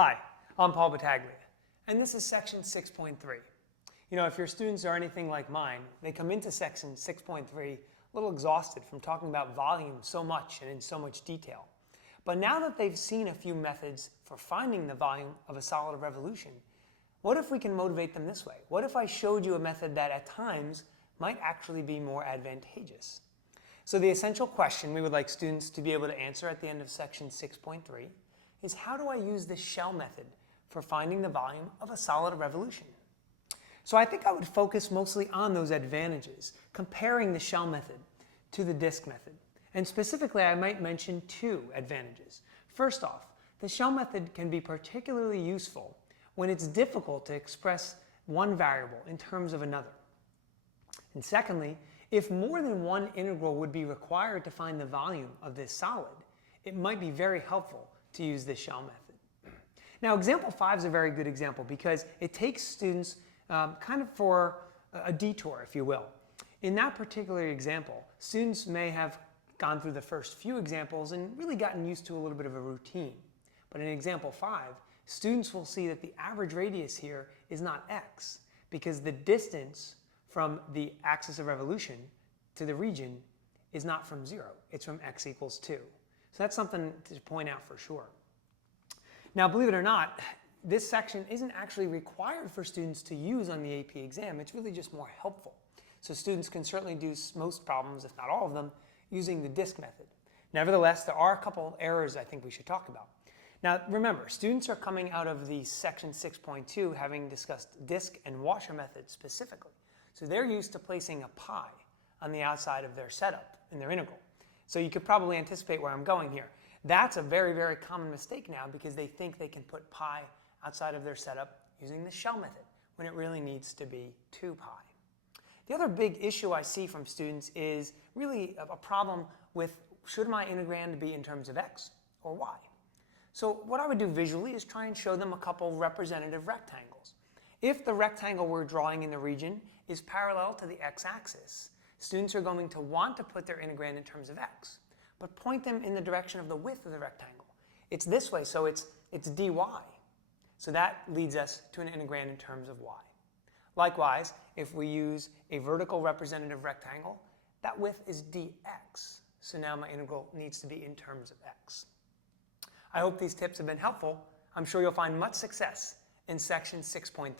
Hi, I'm Paul Battaglia, and this is section 6.3. You know, if your students are anything like mine, they come into section 6.3 a little exhausted from talking about volume so much and in so much detail. But now that they've seen a few methods for finding the volume of a solid of revolution, what if we can motivate them this way? What if I showed you a method that at times might actually be more advantageous? So the essential question we would like students to be able to answer at the end of section 6.3 is, how do I use this shell method for finding the volume of a solid of revolution? So I think I would focus mostly on those advantages, comparing the shell method to the disk method. And specifically, I might mention two advantages. First off, the shell method can be particularly useful when it's difficult to express one variable in terms of another. And secondly, if more than one integral would be required to find the volume of this solid, it might be very helpful to use this shell method. Now, example 5 is a very good example because it takes students kind of for a detour, if you will. In that particular example, students may have gone through the first few examples and really gotten used to a little bit of a routine. But in example 5, students will see that the average radius here is not x, because the distance from the axis of revolution to the region is not from 0. It's from x equals 2. So that's something to point out for sure. Now, believe it or not, this section isn't actually required for students to use on the AP exam. It's really just more helpful. So students can certainly do most problems, if not all of them, using the disk method. Nevertheless, there are a couple errors I think we should talk about. Now, remember, students are coming out of the section 6.2 having discussed disk and washer methods specifically. So they're used to placing a pi on the outside of their setup in their integral. So you could probably anticipate where I'm going here. That's a very, very common mistake now because they think they can put pi outside of their setup using the shell method when it really needs to be 2 pi. The other big issue I see from students is really a problem with, should my integrand be in terms of x or y? So what I would do visually is try and show them a couple representative rectangles. If the rectangle we're drawing in the region is parallel to the x-axis, students are going to want to put their integrand in terms of x, but point them in the direction of the width of the rectangle. It's this way, so it's dy. So that leads us to an integrand in terms of y. Likewise, if we use a vertical representative rectangle, that width is dx. So now my integral needs to be in terms of x. I hope these tips have been helpful. I'm sure you'll find much success in section 6.3.